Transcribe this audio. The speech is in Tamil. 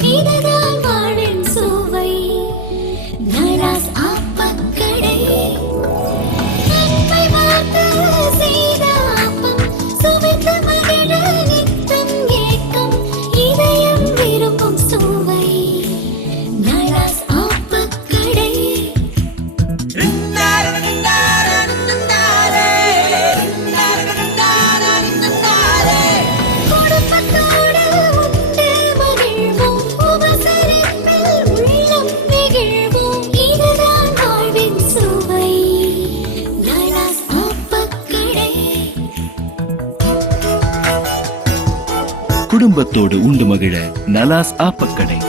இதுதான் வாழின் சுவை. நலாஸ் ஆப்பக்கடை. அன்பை வார்த்து செய்த ஆப்பம் சுவைத்து மகிழ நித்தம் ஏக்கம் இதயம் விரும்பும் சுவை. நலாஸ் ஆப்பக்கடை. குடும்பத்தோடு உண்டு மகிழ்வோம், உபசரிப்பில் உள்ளம் நெகிழ்வோம். இதுதான் வாழ்வின் சுவை. நலாஸ் ஆப்பக்கடை. குடும்பத்தோடு உண்டு மகிழ நலாஸ் ஆப்பக்கடை.